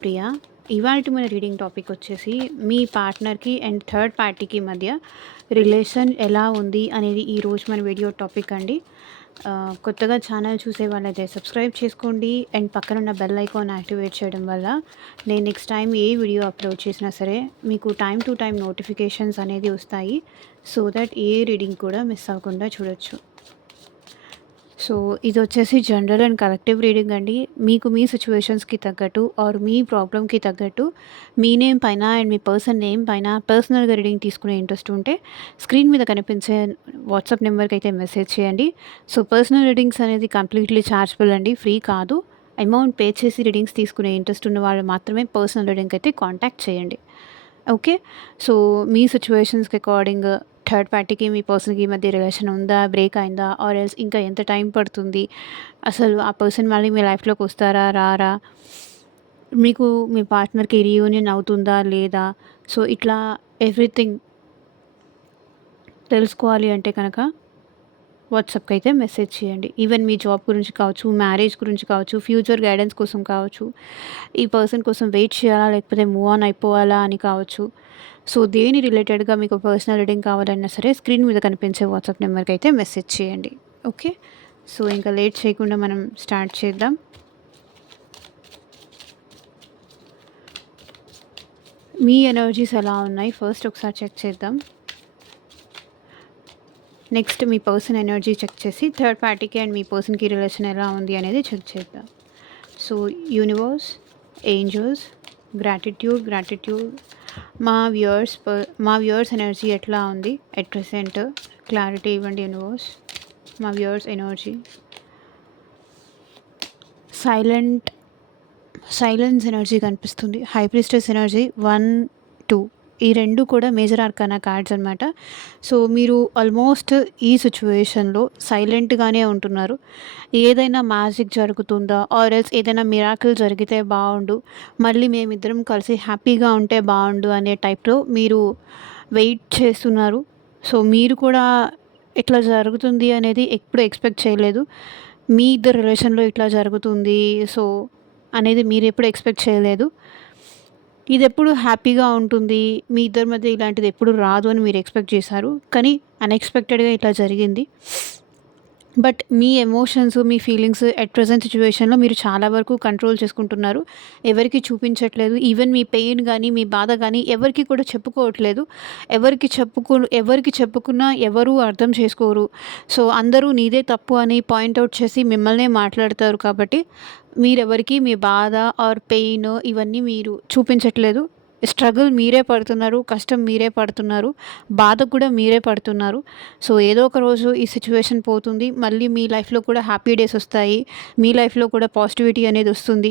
ప్రియా. ఇవాల్టి మన reading topic వచ్చేసి మీ పార్ట్నర్‌కి అండ్ థర్డ్ పార్టీకి మధ్య రిలేషన్ ఎలా ఉంది అనేది ఈరోజు మన వీడియో టాపిక్ అండి. కొత్తగా ఛానల్ చూసే వాళ్ళైతే సబ్స్క్రైబ్ చేసుకోండి అండ్ పక్కనున్న బెల్ ఐకాన్ యాక్టివేట్ చేయడం వల్ల నేను నెక్స్ట్ టైం ఏ వీడియో అప్లోడ్ చేసినా సరే మీకు టైమ్ టు టైమ్ నోటిఫికేషన్స్ అనేది వస్తాయి. సో దట్ ఏ రీడింగ్ కూడా మిస్ అవ్వకుండా చూడొచ్చు. సో ఇది వచ్చేసి జనరల్ అండ్ కలెక్టివ్ రీడింగ్ అండి. మీకు మీ సిచ్యువేషన్స్‌కి తగ్గట్టు ఆర్ మీ ప్రాబ్లమ్‌కి తగ్గట్టు మీ నేమ్ పైన అండ్ మీ పర్సన్ నేమ్ పైన పర్సనల్‌గా రీడింగ్ తీసుకునే ఇంట్రెస్ట్ ఉంటే స్క్రీన్ మీద కనిపించే వాట్సాప్ నెంబర్‌కి అయితే మెసేజ్ చేయండి. సో పర్సనల్ రీడింగ్స్ అనేది కంప్లీట్‌లీ చార్జబుల్ అండి. ఫ్రీ కాదు. అమౌంట్ పే చేసి రీడింగ్స్ తీసుకునే ఇంట్రెస్ట్ ఉన్న వాళ్ళు మాత్రమే పర్సనల్ రీడింగ్‌కి అయితే కాంటాక్ట్ చేయండి. ఓకే. సో మీ సిచ్యువేషన్స్‌కి అకార్డింగ్ థర్డ్ పార్టీకి మీ పర్సన్‌కి మధ్య రిలేషన్ ఉందా? బ్రేక్ అయిందా? ఆర్ ఎల్స్ ఇంకా ఎంత టైం పడుతుంది? అసలు ఆ పర్సన్ మళ్ళీ మీ లైఫ్‌లోకి వస్తారా? రారా? మీకు మీ పార్ట్నర్‌కి రీయూనియన్ అవుతుందా? లేదా? సో ఇట్లా ఎవ్రీథింగ్ తెలుసుకోవాలి అంటే కనుక వాట్సాప్‌కి అయితే మెసేజ్ చేయండి. ఈవెన్ మీ జాబ్ గురించి కావచ్చు, మ్యారేజ్ గురించి కావచ్చు, ఫ్యూచర్ గైడెన్స్ కోసం కావచ్చు, ఈ పర్సన్ కోసం వెయిట్ చేయాలా? లేకపోతే మూవ్ ఆన్ అయిపోవాలా అని కావచ్చు. సో దేని రిలేటెడ్‌గా మీకు పర్సనల్ రీడింగ్ కావాలన్నా సరే స్క్రీన్ మీద కనిపించే వాట్సాప్ నెంబర్‌కి అయితే మెసేజ్ చేయండి. ఓకే. సో ఇంకా లేట్ చేయకుండా మనం స్టార్ట్ చేద్దాం. మీ ఎనర్జీస్ ఎలా ఉన్నాయి ఫస్ట్ ఒకసారి చెక్ చేద్దాం. నెక్స్ట్ మీ పర్సన్ ఎనర్జీ చెక్ చేసి థర్డ్ పార్టీకి అండ్ మీ పర్సన్‌కి రిలేషన్ ఎలా ఉంది అనేది చెక్ చేద్దాం. సో యూనివర్స్, ఏంజెల్స్, గ్రాటిట్యూడ్ మా వ్యూవర్స్ ఎనర్జీ ఎట్లా ఉంది ఎట్ ప్రెజెంట్ క్లారిటీ ఇవ్వండి యూనివర్స్. మా వ్యూవర్స్ ఎనర్జీ సైలెన్స్ ఎనర్జీ కనిపిస్తుంది. హై ప్రీస్టెస్ ఎనర్జీ 1, 2 ఈ 2 కూడా మేజర్ ఆర్కానా కార్డ్స్ అనమాట. సో మీరు ఆల్మోస్ట్ ఈ సిచ్యువేషన్‌లో సైలెంట్‌గానే ఉంటున్నారు. ఏదైనా మ్యాజిక్ జరుగుతుందా? ఆర్ ఎల్స్ ఏదైనా మిరాకిల్ జరిగితే బావుండు. మళ్ళీ మేమిద్దరం కలిసి హ్యాపీగా ఉంటే బావుండు అనే టైప్‌లో మీరు వెయిట్ చేస్తున్నారు. సో మీరు కూడా ఇట్లా జరుగుతుంది అనేది ఎప్పుడు ఎక్స్‌పెక్ట్ చేయలేదు. మీ ఇద్దరి రిలేషన్‌లో ఇట్లా జరుగుతుంది. సో అనేది మీరెప్పుడు ఎక్స్‌పెక్ట్ చేయలేదు. ఇదెప్పుడు హ్యాపీగా ఉంటుంది. మీ ఇద్దరి మధ్య ఇలాంటిది ఎప్పుడు రాదు అని మీరు ఎక్స్‌పెక్ట్ చేశారు. కానీ అన్‌ఎక్స్‌పెక్టెడ్‌గా ఇట్లా జరిగింది. But me emotions, me feelings at present సిట్యుయేషన్‌లో మీరు చాలా వరకు కంట్రోల్ చేసుకుంటున్నారు. ఎవరికీ చూపించట్లేదు. ఈవెన్ మీ పెయిన్ గానీ, మీ బాధ గానీ ఎవరికీ కూడా చెప్పుకోవట్లేదు. ఎవరికి చెప్పుకున్నా ఎవరు అర్థం చేసుకోరు. సో అందరూ నీదే తప్పు అని పాయింట్ ఔట్ చేసి మిమ్మల్నే మాట్లాడతారు కాబట్టి మీరెవరికీ మీ బాధ ఆర్ పెయిన్ ఇవన్నీ మీరు చూపించట్లేదు. స్ట్రగుల్ మీరే పడుతున్నారు. కష్టం మీరే పడుతున్నారు. బాధ కూడా మీరే పడుతున్నారు. సో ఏదో ఒక రోజు ఈ సిచ్యువేషన్ పోతుంది. మళ్ళీ మీ లైఫ్‌లో కూడా హ్యాపీ డేస్ వస్తాయి. మీ లైఫ్‌లో కూడా పాజిటివిటీ అనేది వస్తుంది.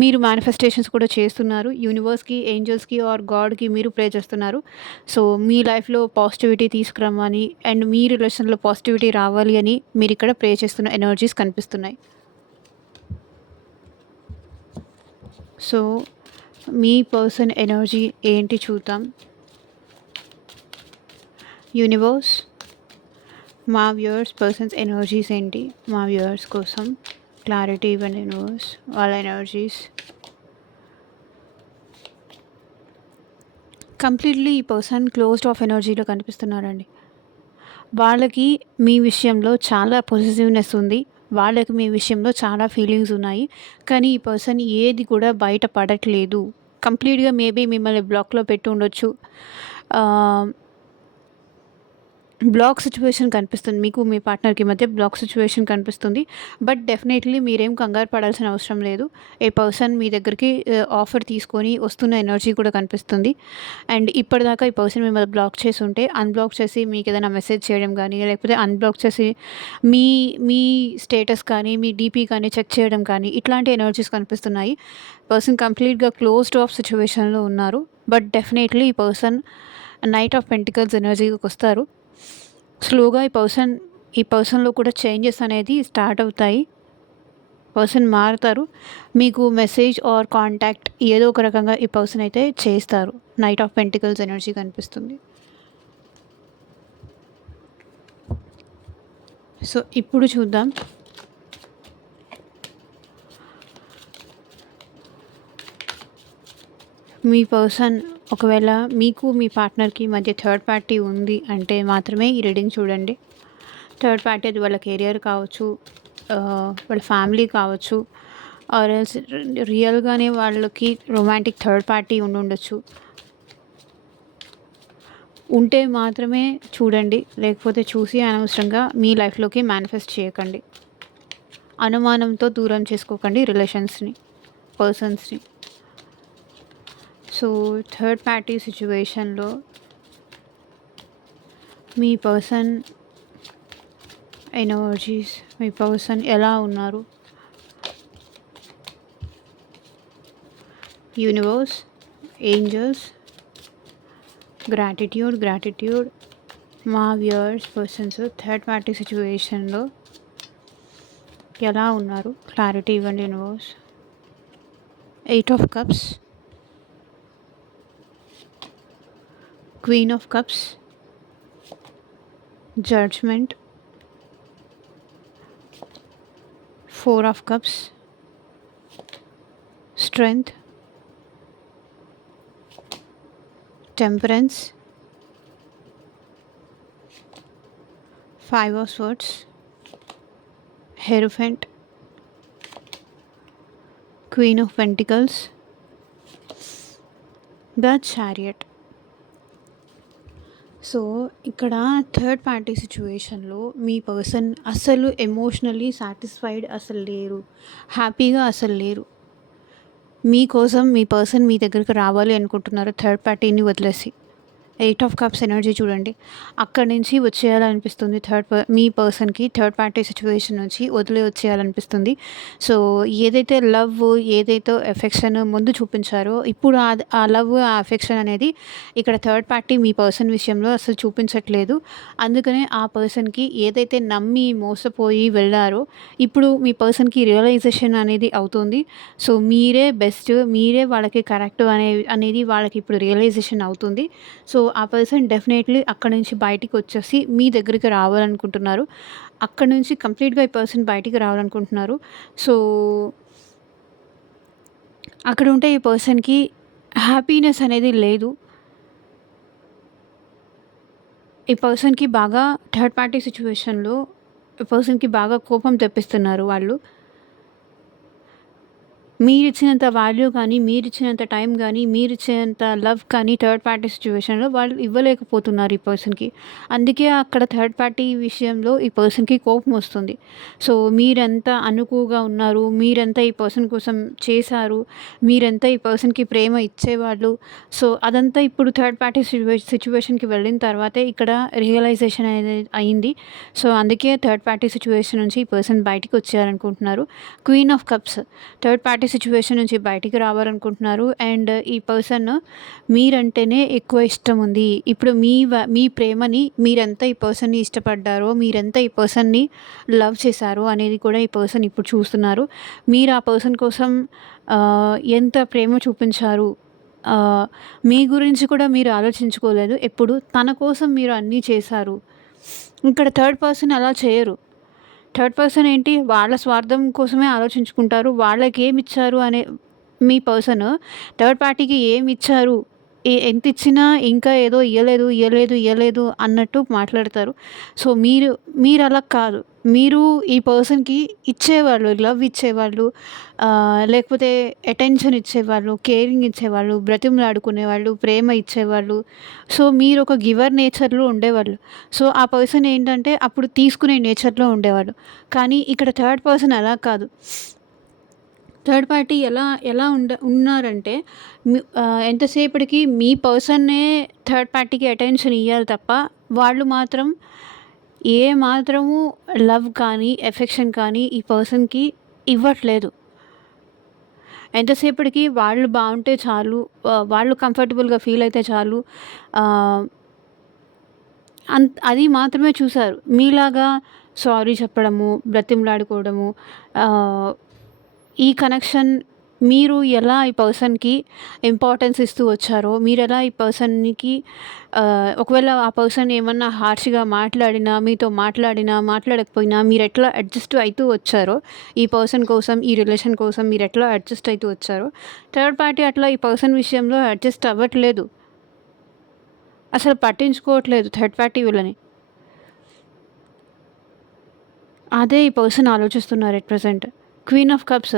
మీరు మేనిఫెస్టేషన్స్ కూడా చేస్తున్నారు. యూనివర్స్‌కి, ఏంజెల్స్‌కి ఆర్ గాడ్‌కి మీరు ప్రే చేస్తున్నారు. సో మీ లైఫ్‌లో పాజిటివిటీ తీసుకురమ్మని అండ్ మీ రిలేషన్‌లో పాజిటివిటీ రావాలి అని మీరిక్కడ ప్రే చేస్తున్న ఎనర్జీస్ కనిపిస్తున్నాయి. సో మీ పర్సన్ ఎనర్జీ ఏంటి చూద్దాం. యూనివర్స్, మా వ్యూవర్స్ పర్సన్స్ ఎనర్జీస్ ఏంటి? మా వ్యూవర్స్ కోసం క్లారిటీ ఇవ్వండి యూనివర్స్. వాళ్ళ ఎనర్జీస్ కంప్లీట్లీ ఈ పర్సన్ క్లోజ్డ్ ఆఫ్ ఎనర్జీలో కనిపిస్తున్నారండి. వాళ్ళకి మీ విషయంలో చాలా పొసెసివ్నెస్ ఉంది. వాళ్ళకి మీ విషయంలో చాలా ఫీలింగ్స్ ఉన్నాయి. కానీ ఈ పర్సన్ ఏది కూడా బయట పడట్లేదు. కంప్లీట్‌గా మేబీ మిమ్మల్ని బ్లాక్‌లో పెట్టి ఉండొచ్చు. బ్లాక్ సిచ్యువేషన్ కనిపిస్తుంది. మీకు మీ పార్ట్నర్‌కి మధ్య బ్లాక్ సిచ్యువేషన్ కనిపిస్తుంది. బట్ డెఫినెట్‌లీ మీరేం కంగారు పడాల్సిన అవసరం లేదు. ఏ పర్సన్ మీ దగ్గరికి ఆఫర్ తీసుకొని వస్తున్న ఎనర్జీ కూడా కనిపిస్తుంది. అండ్ ఇప్పటిదాకా ఈ పర్సన్ మిమ్మల్ని బ్లాక్ చేసి ఉంటే అన్‌బ్లాక్ చేసి మీకేదైనా మెసేజ్ చేయడం గానీ, లేకపోతే అన్‌బ్లాక్ చేసి మీ మీ స్టేటస్ కానీ, మీ డీపీ కానీ చెక్ చేయడం కానీ ఇట్లాంటి ఎనర్జీస్ కనిపిస్తున్నాయి. పర్సన్ కంప్లీట్‌గా క్లోజ్డ్ ఆఫ్ సిచ్యువేషన్‌లో ఉన్నారు. బట్ డెఫినెట్‌లీ ఈ పర్సన్ నైట్ ఆఫ్ పెంటికల్స్ ఎనర్జీకొస్తారు. స్లోగా ఈ పర్సన్‌లో కూడా చేంజెస్ అనేది స్టార్ట్ అవుతాయి. పర్సన్ మారుతారు. మీకు మెసేజ్ ఆర్ కాంటాక్ట్ ఏదో ఒక రకంగా ఈ పర్సన్ అయితే చేస్తారు. నైట్ ఆఫ్ పెంటికల్స్ ఎనర్జీ కనిపిస్తుంది. సో ఇప్పుడు చూద్దాం. మీ పర్సన్ ఒకవేళ మీకు మీ పార్ట్నర్కి మధ్య థర్డ్ పార్టీ ఉంది అంటే మాత్రమే ఈ రీడింగ్ చూడండి. థర్డ్ పార్టీ అది వాళ్ళ కెరియర్ కావచ్చు, వాళ్ళ ఫ్యామిలీ కావచ్చు, ఆర్ ఎల్స్ రియల్గానే వాళ్ళకి రొమాంటిక్ థర్డ్ పార్టీ ఉండొచ్చు. ఉంటే మాత్రమే చూడండి, లేకపోతే చూసి అనవసరంగా మీ లైఫ్లోకి మేనిఫెస్ట్ చేయకండి. అనుమానంతో దూరం చేసుకోకండి రిలేషన్స్ని, పర్సన్స్ని. సో థర్డ్ పార్టీ సిచ్యువేషన్లో మీ పర్సన్ ఎనర్జీస్, మీ పర్సన్ ఎలా ఉన్నారు? Universe, angels, gratitude. మా వ్యూయర్స్ పర్సన్స్ థర్డ్ పార్టీ సిచ్యువేషన్లో ఎలా ఉన్నారు? క్లారిటీ ఇవ్వండి universe. 8 of Cups, Queen of Cups, Judgment, 4 of Cups, Strength, Temperance, 5 of Swords, Hierophant, Queen of Pentacles, the Chariot. So ఇక్కడ third party సిచ్యువేషన్లో మీ person అసలు emotionally satisfied అసలు లేరు, హ్యాపీగా అసలు లేరు. మీకోసం మీ పర్సన్ మీ దగ్గరికి రావాలి అనుకుంటున్నారు థర్డ్ పార్టీని వదిలేసి. 8 of Cups ఎనర్జీ చూడండి. అక్కడి నుంచి వచ్చేయాలనిపిస్తుంది మీ పర్సన్కి థర్డ్ పార్టీ సిచ్యువేషన్ నుంచి వదిలే వచ్చేయాలనిపిస్తుంది. సో ఏదైతే లవ్, ఏదైతే ఎఫెక్షన్ ముందు చూపించారో ఇప్పుడు ఆ లవ్, ఆ ఎఫెక్షన్ అనేది ఇక్కడ థర్డ్ పార్టీ మీ పర్సన్ విషయంలో అసలు చూపించట్లేదు. అందుకనే ఆ పర్సన్కి ఏదైతే నమ్మి మోసపోయి వెళ్ళారో ఇప్పుడు మీ పర్సన్కి రియలైజేషన్ అనేది అవుతుంది. సో మీరే బెస్ట్, మీరే వాళ్ళకి కరెక్ట్ అనేది వాళ్ళకి ఇప్పుడు రియలైజేషన్ అవుతుంది. సో ఆ పర్సన్ డెఫినెట్లీ అక్కడి నుంచి బయటికి వచ్చేసి మీ దగ్గరికి రావాలనుకుంటున్నారు. అక్కడి నుంచి కంప్లీట్గా ఈ పర్సన్ బయటికి రావాలనుకుంటున్నారు. సో అక్కడ ఉంటే ఈ పర్సన్కి హ్యాపీనెస్ అనేది లేదు. ఈ పర్సన్కి బాగా థర్డ్ పార్టీ సిచ్యువేషన్లో ఈ పర్సన్కి బాగా కోపం తెప్పిస్తున్నారు వాళ్ళు. మీరిచ్చినంత వాల్యూ కానీ, మీరిచ్చినంత టైం కానీ, మీరిచ్చినంత లవ్ కానీ థర్డ్ పార్టీ సిచ్యువేషన్లో వాళ్ళు ఇవ్వలేకపోతున్నారు ఈ పర్సన్కి. అందుకే అక్కడ థర్డ్ పార్టీ విషయంలో ఈ పర్సన్కి కోపం వస్తుంది. సో మీరెంత అనుకువగా ఉన్నారు, మీరెంత ఈ పర్సన్ కోసం చేశారు, మీరెంత ఈ పర్సన్కి ప్రేమ ఇచ్చేవాళ్ళు, సో అదంతా ఇప్పుడు థర్డ్ పార్టీ సిచ్యువేషన్కి వెళ్ళిన తర్వాతే ఇక్కడ రియలైజేషన్ అనేది అయింది. సో అందుకే థర్డ్ పార్టీ సిచ్యువేషన్ నుంచి ఈ పర్సన్ బయటికి వచ్చేయాలనుకుంటున్నారు. Queen of cups third party situation నుంచి బయటికి రావాలనుకుంటున్నారు. అండ్ ఈ పర్సన్ మీరంటేనే ఎక్కువ ఇష్టం ఉంది. ఇప్పుడు మీ ప్రేమని మీరెంత ఈ పర్సన్ని ఇష్టపడ్డారో, మీరెంత ఈ పర్సన్ని లవ్ చేశారో అనేది కూడా ఈ పర్సన్ ఇప్పుడు చూస్తున్నారు. మీరు ఆ పర్సన్ కోసం ఎంత ప్రేమ చూపించారు, మీ గురించి కూడా మీరు ఆలోచించుకోలేదు. ఎప్పుడు తన కోసం మీరు అన్నీ చేశారు. ఇక్కడ థర్డ్ పర్సన్ అలా చేయరు. థర్డ్ పర్సన్ ఏంటి, వాళ్ళ స్వార్థం కోసమే ఆలోచించుకుంటారు. వాళ్ళకి ఏమి ఇచ్చారు అనే మీ పర్సన్ థర్డ్ పార్టీకి ఏమి ఇచ్చారు, ఎంత ఇచ్చినా ఇంకా ఏదో ఇయ్యలేదు అన్నట్టు మాట్లాడతారు. సో మీరు అలా కాదు. మీరు ఈ పర్సన్కి ఇచ్చేవాళ్ళు, లవ్ ఇచ్చేవాళ్ళు, లేకపోతే అటెన్షన్ ఇచ్చేవాళ్ళు, కేరింగ్ ఇచ్చేవాళ్ళు, బ్రతిమలాడుకునేవాళ్ళు, ప్రేమ ఇచ్చేవాళ్ళు. సో మీరు ఒక గివర్ నేచర్లో ఉండేవాళ్ళు. సో ఆ పర్సన్ ఏంటంటే అప్పుడు తీసుకునే నేచర్లో ఉండేవాళ్ళు. కానీ ఇక్కడ థర్డ్ పర్సన్ అలా కాదు. థర్డ్ పార్టీ ఎలా ఉన్నారంటే ఎంతసేపటికి మీ పర్సన్నే థర్డ్ పార్టీకి అటెన్షన్ ఇవ్వాలి తప్ప వాళ్ళు మాత్రం ఏ మాత్రము లవ్ కానీ ఎఫెక్షన్ కానీ ఈ పర్సన్కి ఇవ్వట్లేదు. ఎంతసేపటికి వాళ్ళు బాగుంటే చాలు, వాళ్ళు కంఫర్టబుల్గా ఫీల్ అయితే చాలు, అది మాత్రమే చూశారు. మీలాగా సారీ చెప్పడము, బ్రతిమలాడుకోవడము, ఈ కనెక్షన్ మీరు ఎలా ఈ పర్సన్‌కి ఇంపార్టెన్స్ ఇస్తూ వచ్చారో, మీరెలా ఈ పర్సన్‌కి ఒకవేళ ఆ పర్సన్ ఏమన్నా హార్ష్‌గా మాట్లాడినా, మీతో మాట్లాడినా, మాట్లాడకపోయినా మీరెట్లా అడ్జస్ట్ అయితూ వచ్చారో, ఈ పర్సన్ కోసం, ఈ రిలేషన్ కోసం మీరెట్లా అడ్జస్ట్ అయితూ వచ్చారో, థర్డ్ పార్టీ అట్లా ఈ పర్సన్ విషయంలో అడ్జస్ట్ అవ్వట్లేదు. అసలు పట్టించుకోవట్లేదు థర్డ్ పార్టీ వీళ్ళని. అదే ఈ పర్సన్ ఆలోచిస్తున్నారు at present. Queen of cups.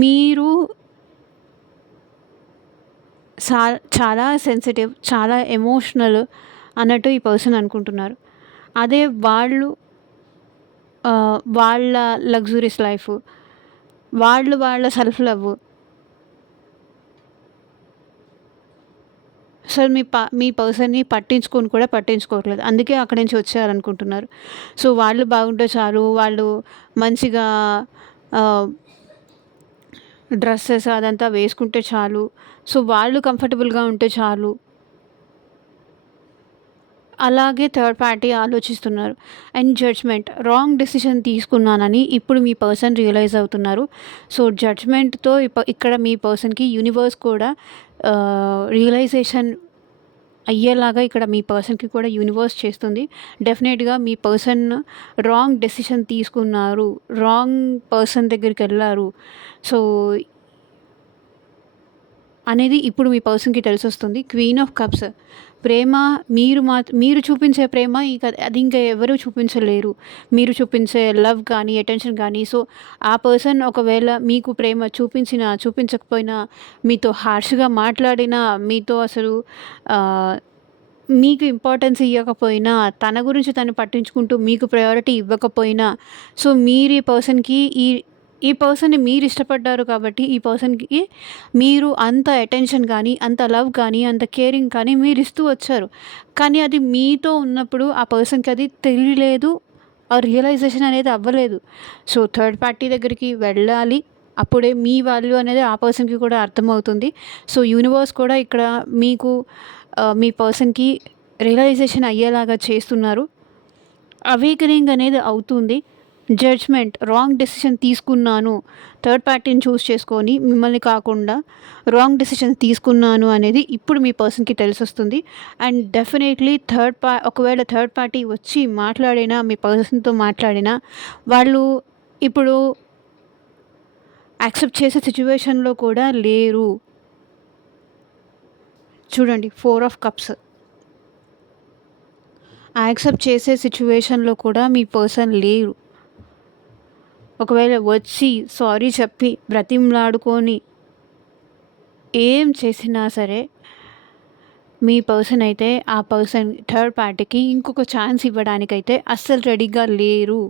మీరు చాలా సెన్సిటివ్, చాలా ఎమోషనల్ అన్నట్టు ఈ పర్సన్ అనుకుంటున్నారు. అదే వాళ్ళు వాళ్ళ లగ్జూరియస్ లైఫ్, వాళ్ళ సెల్ఫ్ లవ్. అసలు మీ పర్సన్‌ని పట్టించుకొని కూడా పట్టించుకోవట్లేదు. అందుకే అక్కడి నుంచి వచ్చేయాలనుకుంటున్నారు. సో, వాళ్ళు బాగుంటే చాలు, వాళ్ళు మంచిగా ఆహ్, డ్రెసెస్ అదంతా వేసుకుంటే చాలు. సో, వాళ్ళు కంఫర్టబుల్‌గా ఉంటే చాలు. అలాగే థర్డ్ పార్టీ ఆలోచిస్తున్నారు. అండ్ జడ్జ్‌మెంట్, రాంగ్ డెసిషన్ తీసుకున్నానని ఇప్పుడు మీ పర్సన్ రియలైజ్ అవుతున్నారు. సో, జడ్జ్‌మెంట్‌తో ఇక్కడ మీ పర్సన్‌కి యూనివర్స్ కూడా రియలైజేషన్ అయ్యేలాగా ఇక్కడ మీ పర్సన్‌కి కూడా యూనివర్స్ చేస్తుంది. డెఫినెట్‌గా మీ పర్సన్ రాంగ్ డెసిషన్ తీసుకున్నారు. రాంగ్ పర్సన్ దగ్గరికెళ్లారు. సో, అనేది ఇప్పుడు మీ పర్సన్‌కి తెలిసొస్తుంది. Queen of cups. ప్రేమ మీరు చూపించే ప్రేమ అది ఇంకా ఎవరు చూపించలేరు. మీరు చూపించే లవ్ కానీ, అటెన్షన్ కానీ. సో, ఆ పర్సన్ ఒకవేళ మీకు ప్రేమ చూపించినా, చూపించకపోయినా, మీతో హార్ష్‌గా మాట్లాడినా, మీతో అసలు ఆహ్, మీకు ఇంపార్టెన్స్ ఇయ్యకపోయినా, తన గురించి తను పట్టించుకుంటూ మీకు ప్రయారిటీ ఇవ్వకపోయినా, సో, మీరు ఈ పర్సన్‌ని మీరు ఇష్టపడ్డారు కాబట్టి, ఈ పర్సన్‌కి మీరు అంత అటెన్షన్ కానీ, అంత లవ్ కానీ, అంత కేరింగ్ కానీ మీరిస్తూ వచ్చారు. కానీ అది మీతో ఉన్నప్పుడు ఆ పర్సన్‌కి అది తెలియలేదు. ఆ రియలైజేషన్ అనేది అవ్వలేదు. సో, థర్డ్ పార్టీ దగ్గరికి వెళ్ళాలి. అప్పుడే మీ వాల్యూ అనేది ఆ పర్సన్‌కి కూడా అర్థమవుతుంది. సో, యూనివర్స్ కూడా ఇక్కడ మీకు మీ పర్సన్‌కి రియలైజేషన్ అయ్యేలాగా చేస్తున్నారు. అవేకనింగ్ అనేది అవుతుంది. జడ్జ్‌మెంట్, రాంగ్ డెసిషన్ తీసుకున్నాను. థర్డ్ పార్టీని చూజ్ చేసుకొని మిమ్మల్ని కాకుండా రాంగ్ డెసిషన్ తీసుకున్నాను అనేది ఇప్పుడు మీ పర్సన్‌కి తెలిసొస్తుంది. అండ్ డెఫినెట్‌లీ ఒకవేళ థర్డ్ పార్టీ వచ్చి మాట్లాడినా, మీ పర్సన్‌తో మాట్లాడినా, వాళ్ళు ఇప్పుడు యాక్సెప్ట్ చేసే సిట్యుయేషన్‌లో కూడా లేరు. చూడండి, 4 ఆఫ్ కప్స్. యాక్సెప్ట్ చేసే సిట్యుయేషన్‌లో కూడా మీ పర్సన్ లేరు. ఒకవేళ వచ్చి సారీ చెప్పి బ్రతిమలాడుకొని ఏం చేసినా సరే, మీ పర్సన్ అయితే ఆ పర్సన్ థర్డ్ పార్టీకి ఇంకొక ఛాన్స్ ఇవ్వడానికైతే అస్సలు రెడీగా లేరు.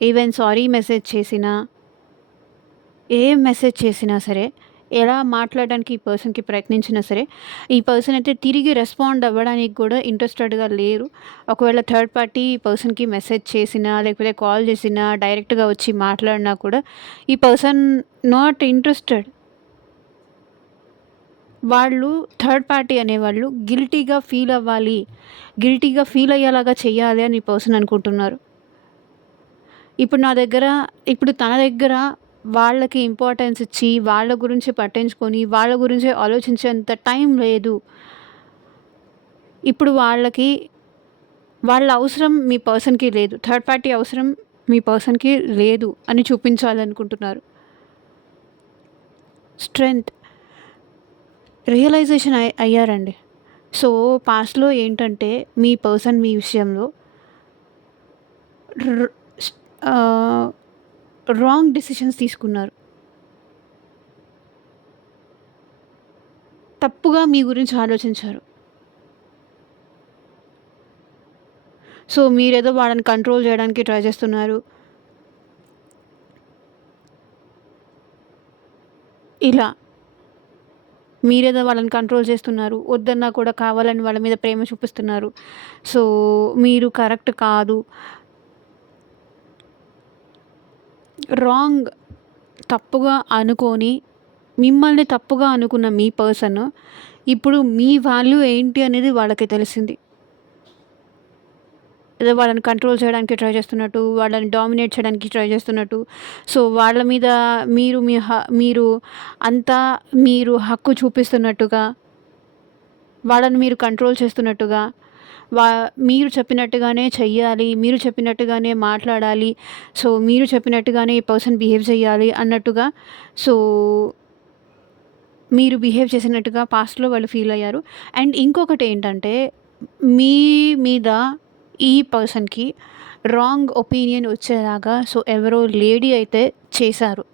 ఈవెన్ సారీ మెసేజ్ చేసినా, ఏం మెసేజ్ చేసినా సరే, ఎలా మాట్లాడడానికి ఈ పర్సన్‌కి ప్రయత్నించినా సరే, ఈ పర్సన్ అయితే తిరిగి రెస్పాండ్ అవ్వడానికి కూడా ఇంట్రెస్టెడ్‌గా లేరు. ఒకవేళ థర్డ్ పార్టీ ఈ పర్సన్‌కి మెసేజ్ చేసినా, లేకపోతే కాల్ చేసినా, డైరెక్ట్‌గా వచ్చి మాట్లాడినా కూడా ఈ పర్సన్ నాట్ ఇంట్రెస్టెడ్. వాళ్ళు థర్డ్ పార్టీ అనేవాళ్ళు గిల్టీగా ఫీల్ అవ్వాలి. గిల్టీగా ఫీల్ అయ్యేలాగా చేయాలి అని ఈ పర్సన్ అనుకుంటున్నారు. ఇప్పుడు తన దగ్గర వాళ్ళకి ఇంపార్టెన్స్ ఇచ్చి, వాళ్ళ గురించి పట్టించుకొని, వాళ్ళ గురించే ఆలోచించేంత టైం లేదు. ఇప్పుడు వాళ్ళ అవసరం మీ పర్సన్‌కి లేదు. థర్డ్ పార్టీ అవసరం మీ పర్సన్‌కి లేదు అని చూపించాలనుకుంటున్నారు. స్ట్రెంగ్త్, రియలైజేషన్ అయ్యారండి. సో, పాస్ట్‌లో ఏంటంటే మీ పర్సన్ మీ విషయంలో ర్ స్ ఆహ్, రాంగ్ డెసిషన్స్ తీసుకున్నారు. తప్పుగా మీ గురించి ఆలోచించారు. సో, మీరేదో వాళ్ళని కంట్రోల్ చేయడానికి ట్రై చేస్తున్నారు. ఇలా మీరేదో వాళ్ళని కంట్రోల్ చేస్తున్నారు. వద్దన్నా కూడా కావాలని వాళ్ళ మీద ప్రేమ చూపిస్తున్నారు. సో, మీరు కరెక్ట్ కాదు. రాంగ్, తప్పుగా అనుకోని, మిమ్మల్ని తప్పుగా అనుకున్న మీ పర్సన్ ఇప్పుడు మీ వాల్యూ ఏంటి అనేది వాళ్ళకి తెలిసింది. ఏదో వాళ్ళని కంట్రోల్ చేయడానికి ట్రై చేస్తున్నట్టు, వాళ్ళని డామినేట్ చేయడానికి ట్రై చేస్తున్నట్టు. సో, వాళ్ళ మీద మీరు మీ హ మీరు అంతా మీరు హక్కు చూపిస్తున్నట్టుగా, వాళ్ళని మీరు కంట్రోల్ చేస్తున్నట్టుగా, వా మీరు చెప్పినట్టుగానే చెయ్యాలి, మీరు చెప్పినట్టుగానే మాట్లాడాలి, సో, మీరు చెప్పినట్టుగానే ఈ పర్సన్ బిహేవ్ చేయాలి అన్నట్టుగా, సో, మీరు బిహేవ్ చేసినట్టుగా పాస్ట్‌లో వాళ్ళు ఫీల్ అయ్యారు. అండ్ ఇంకొకటేంటంటే, మీ మీద ఈ పర్సన్‌కి రాంగ్ ఒపీనియన్ వచ్చేలాగా సో, ఎవరో లేడీ అయితే చేశారు.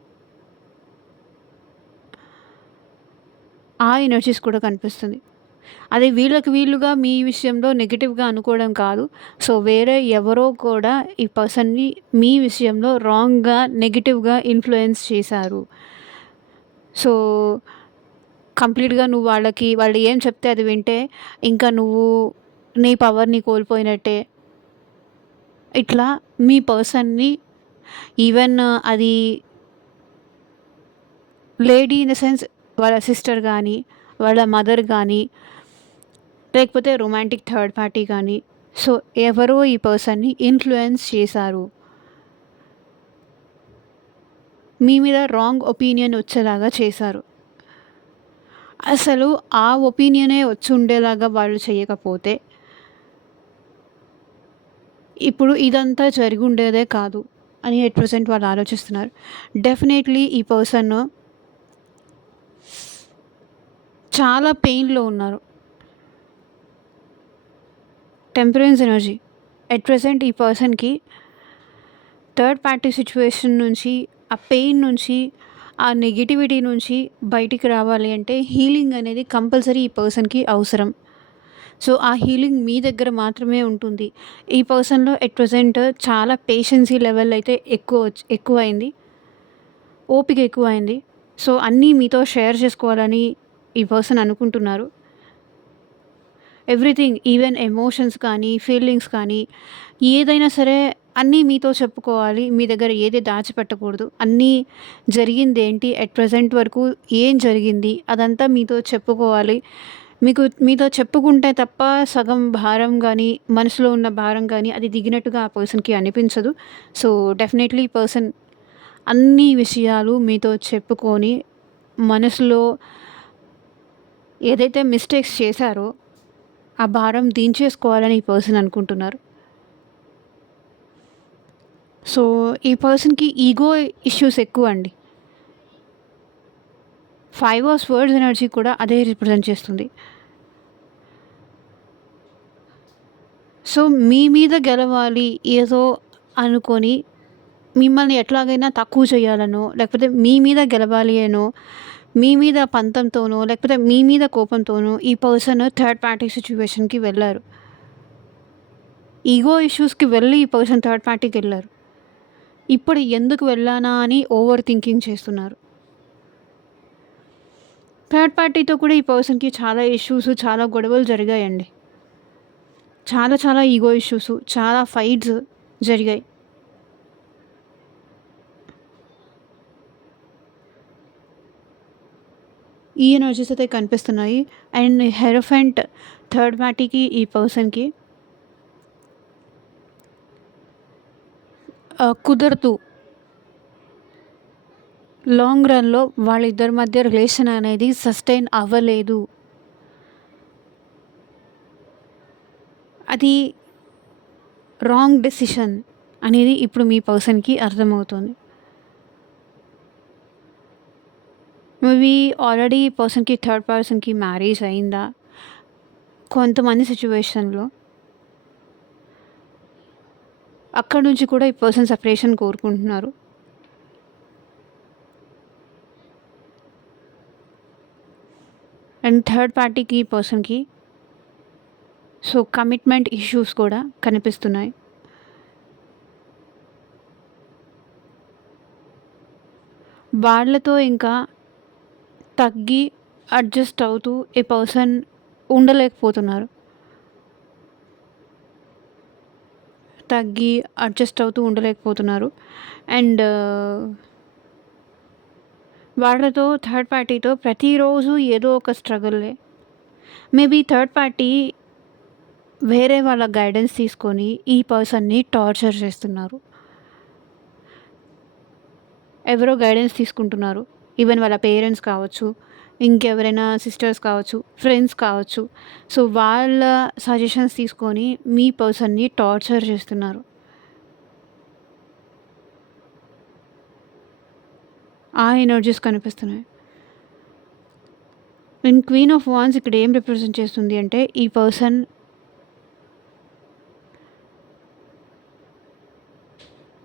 ఆ ఎనర్జీస్ కూడా కనిపిస్తుంది. అదే వీళ్ళకి వీళ్ళుగా మీ విషయంలో నెగెటివ్‌గా అనుకోవడం కాదు. సో, వేరే ఎవరో కూడా ఈ పర్సన్‌ని మీ విషయంలో రాంగ్‌గా, నెగెటివ్‌గా ఇన్‌ఫ్లూయెన్స్ చేశారు. సో, కంప్లీట్‌గా నువ్వు వాళ్ళు ఏం చెప్తే అది వింటే, ఇంకా నువ్వు నీ పవర్‌ని కోల్పోయినట్టే. ఇట్లా మీ పర్సన్‌ని ఈవెన్ అది లేడీ ఇన్ ద సెన్స్ వాళ్ళ సిస్టర్ గానీ, వాళ్ళ మదర్ గానీ, లేకపోతే రొమాంటిక్ థర్డ్ పార్టీ గానీ, సో, ఎవరో ఈ పర్సన్‌ని ఇన్‌ఫ్లూయెన్స్ చేశారు. మీ మీద రాంగ్ ఒపీనియన్ వచ్చేలాగా చేశారు. అసలు ఆ ఒపీనియనే వచ్చుండేలాగా వాళ్ళు చేయకపోతే, ఇప్పుడు ఇదంతా జరిగుండేదే కాదు అని ఎట్ ప్రెజెంట్ వాళ్ళు ఆలోచిస్తున్నారు. డెఫినెట్‌లీ ఈ పర్సన్ చాలా పెయిన్‌లో ఉన్నారు. Temperance energy. ఎట్ ప్రెజెంట్ ఈ పర్సన్‌కి థర్డ్ పార్టీ సిట్యుయేషన్ నుంచి, ఆ పెయిన్ నుంచి, ఆ నెగెటివిటీ నుంచి బయటికి రావాలి అంటే హీలింగ్ అనేది కంపల్సరీ ఈ పర్సన్‌కి అవసరం. సో, ఆ హీలింగ్ మీ దగ్గర మాత్రమే ఉంటుంది. ఈ పర్సన్‌లో ఎట్ ప్రెజెంట్ చాలా పేషెన్సీ లెవెల్ అయితే ఎక్కువైంది. ఓపిక ఎక్కువైంది. సో, అన్నీ మీతో షేర్ చేసుకోవాలని ఈ పర్సన్ అనుకుంటున్నారు. ఎవ్రీథింగ్ ఈవెన్ ఎమోషన్స్ కానీ, ఫీలింగ్స్ కానీ, ఏదైనా సరే అన్నీ మీతో చెప్పుకోవాలి. మీ దగ్గర ఏది దాచిపెట్టకూడదు. అన్నీ జరిగిందేంటి, ఎట్ ప్రెజెంట్ వరకు ఏం జరిగింది, అదంతా మీతో చెప్పుకోవాలి. మీతో చెప్పుకుంటే తప్ప సగం భారం గానీ, మనసులో ఉన్న భారం గానీ అది దిగినట్టుగా ఆ పర్సన్‌కి అనిపించదు. సో, డెఫినెట్‌లీ ఈ పర్సన్ అన్ని విషయాలు మీతో చెప్పుకొని, మనసులో ఏదైతే మిస్టేక్స్ చేశారో ఆ భారం దించేసుకోవాలని ఈ పర్సన్ అనుకుంటున్నారు. సో, ఈ పర్సన్‌కి ఈగో ఇష్యూస్ ఎక్కువండి. 5 ఆఫ్ స్వర్డ్స్ ఎనర్జీ కూడా అదే రిప్రజెంట్ చేస్తుంది. సో, మీ మీద గెలవాలి ఏదో అనుకోని, మిమ్మల్ని ఎట్లాగైనా తక్కువ చేయాలనో, లేకపోతే మీ మీద గెలవాలి అనో, మీ మీద పంతంతోనో, లేకపోతే మీ మీద కోపంతోనో ఈ పర్సన్ థర్డ్ పార్టీ సిట్యుయేషన్‌కి వెళ్లారు. ఈగో ఇష్యూస్‌కి వెళ్ళి ఈ పర్సన్ థర్డ్ పార్టీకెళ్లారు. ఇప్పుడు ఎందుకు వెళ్ళానా అని ఓవర్ థింకింగ్ చేస్తున్నారు. థర్డ్ పార్టీతో కూడా ఈ పర్సన్‌కి చాలా ఇష్యూస్, చాలా గొడవలు జరిగాయండి. చాలా చాలా ఈగో ఇష్యూస్, చాలా ఫైట్స్ జరిగాయి. ఈ ఎనర్జీస్ అయితే కనిపిస్తున్నాయి. అండ్ హెరోఫెంట్ థర్డ్ పార్టీకి ఈ పర్సన్‌కి కుదరదు. లాంగ్ రన్‌లో వాళ్ళిద్దరి మధ్య రిలేషన్ అనేది సస్టైన్ అవ్వలేదు. అది రాంగ్ డెసిషన్ అనేది ఇప్పుడు మీ పర్సన్‌కి అర్థమవుతుంది. మేబీ ఆల్రెడీ ఈ పర్సన్‌కి థర్డ్ పర్సన్‌కి మ్యారేజ్ అయిందా? కొంతమంది సిట్యుయేషన్‌లో అక్కడి నుంచి కూడా ఈ పర్సన్ సెపరేషన్ కోరుకుంటున్నారు. అండ్ థర్డ్ పార్టీకి ఈ పర్సన్‌కి సో, కమిట్మెంట్ ఇష్యూస్ కూడా కనిపిస్తున్నాయి. వాళ్ళతో ఇంకా తగ్గి అడ్జస్ట్ అవుతూ ఈ పర్సన్ ఉండలేకపోతున్నారు. తగ్గి అడ్జస్ట్ అవుతూ ఉండలేకపోతున్నారు. అండ్ వాళ్ళతో థర్డ్ పార్టీతో ప్రతిరోజు ఏదో ఒక స్ట్రగుల్లే. మేబీ థర్డ్ పార్టీ వేరే వాళ్ళ గైడెన్స్ తీసుకొని ఈ పర్సన్‌ని టార్చర్ చేస్తున్నారు. ఎవరో గైడెన్స్ తీసుకుంటున్నారు. ఈవెన్ వాళ్ళ పేరెంట్స్ కావచ్చు, ఇంకెవరైనా సిస్టర్స్ కావచ్చు, ఫ్రెండ్స్ కావచ్చు. సో, వాళ్ళ సజెషన్స్ తీసుకొని మీ పర్సన్‌ని టార్చర్ చేస్తున్నారు. ఆ ఎనర్జీస్ కనిపిస్తున్నాయి. అండ్ క్వీన్ ఆఫ్ వాండ్స్ ఇక్కడ ఏం రిప్రజెంట్ చేస్తుంది అంటే, ఈ పర్సన్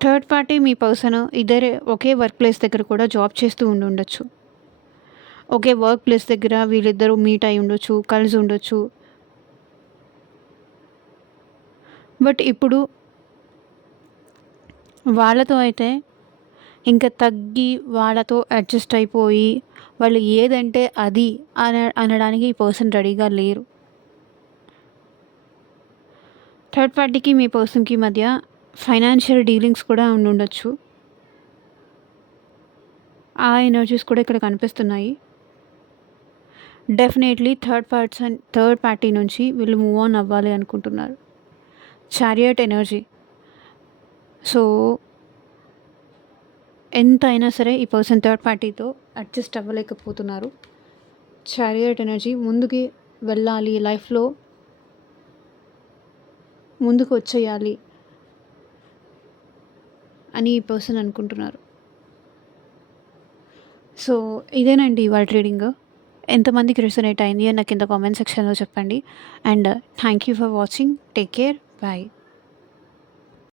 థర్డ్ పార్టీ మీ పర్సన్ ఇద్దరే ఒకే వర్క్ ప్లేస్ దగ్గర కూడా జాబ్ చేస్తూ ఉండుండొచ్చు. ఒకే వర్క్ ప్లేస్ దగ్గర వీళ్ళిద్దరూ మీట్ అయ్యి ఉండొచ్చు, కలిసి ఉండొచ్చు. బట్ ఇప్పుడు వాళ్ళతో అయితే ఇంక తగ్గి వాళ్ళతో అడ్జస్ట్ అయిపోయి, వాళ్ళు ఏదంటే అది అనడానికి ఈ పర్సన్ రెడీగా లేరు. థర్డ్ పార్టీకి మీ పర్సన్‌కి మధ్య ఫైనాన్షియల్ డీలింగ్స్ కూడా ఉండుండొచ్చు. ఆ ఎనర్జీస్ కూడా ఇక్కడ కనిపిస్తున్నాయి. డెఫినెట్‌లీ థర్డ్ పార్టీ నుంచి వీళ్ళు మూవ్ ఆన్ అవ్వాలి అనుకుంటున్నారు. Chariot energy. సో, ఎంతైనా సరే ఈ పర్సన్ థర్డ్ పార్టీతో అడ్జస్ట్ అవ్వలేకపోతున్నారు. చారియట్ ఎనర్జీ ముందుకి వెళ్ళాలి, లైఫ్‌లో ముందుకు వచ్చేయాలి అని ఈ పర్సన్ అనుకుంటున్నారు. సో, ఇదేనండి ఇవాల్టి రీడింగ్. ఎంతమందికి రెసొనేట్ అయింది అని నాకు కింద కామెంట్ సెక్షన్‌లో చెప్పండి. And thank you for watching. Take care. Bye.